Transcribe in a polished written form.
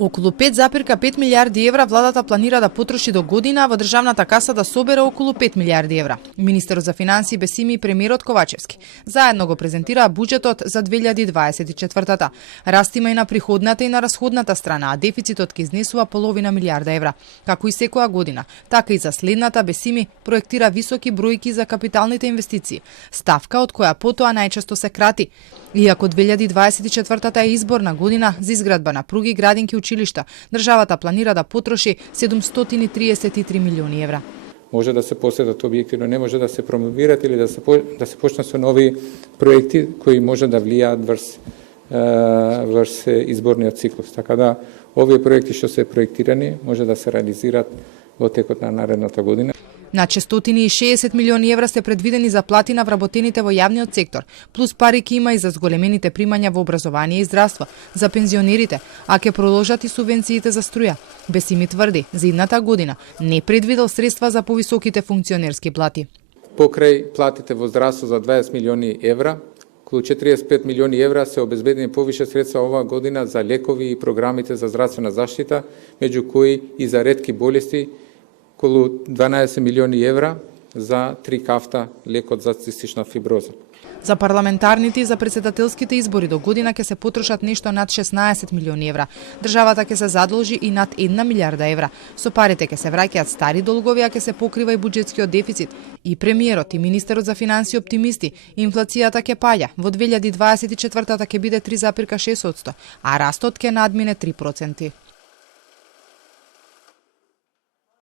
Околу 5,5 милијарди евра владата планира да потроши до година, во државната каса да собере околу 5 милијарди евра. Министерот за финансии Бесими и премиерот Ковачевски заедно го презентираа буџетот за 2024-та. Раст има и на приходната и на расходната страна, а дефицитот ќе изнесува половина милијарда евра. Како и секоја година, така и за следната Бесими проектира високи бројки за капиталните инвестиции, ставка од која потоа најчесто се крати. Иако 2024-та е изборна година за изградба на пруги, градинки, училишта, државата планира да потроши 733 милиони евра. Може да се поседат објективно, не може да се промовират или да се почнат со нови проекти кои може да влијаат врз изборниот циклус. Така да овие проекти што се проектирани може да се реализираат во текот на наредната година. На 460 милиони евра се предвидени за плати на вработените во јавниот сектор, плюс пари ќе има и за зголемените примања во образование и здравство, за пензионерите, а ќе продолжат и субвенциите за струја. Бесими тврди, за идната година не предвидел средства за повисоките функционерски плати. Покрај платите во здравство за 20 милиони евра, околу 45 милиони евра се обезбедени повише средства оваа година за лекови и програмите за здравствена заштита, меѓу кои и за ретки болести, околу 12 милиони евра за 3 кафта лекот за цистична фиброза. За парламентарните и за претседателските избори до година ќе се потрошат нешто над 16 милиони евра. Државата ќе се задолжи и над 1 милијарда евра. Со парите ќе се враќаат стари долгови, а ќе се покрива и буџетскиот дефицит. И премиерот и министерот за финансии оптимисти, инфлацијата ќе паѓа. Во 2024-та ќе биде 3,6%, а растот ќе надмине 3%.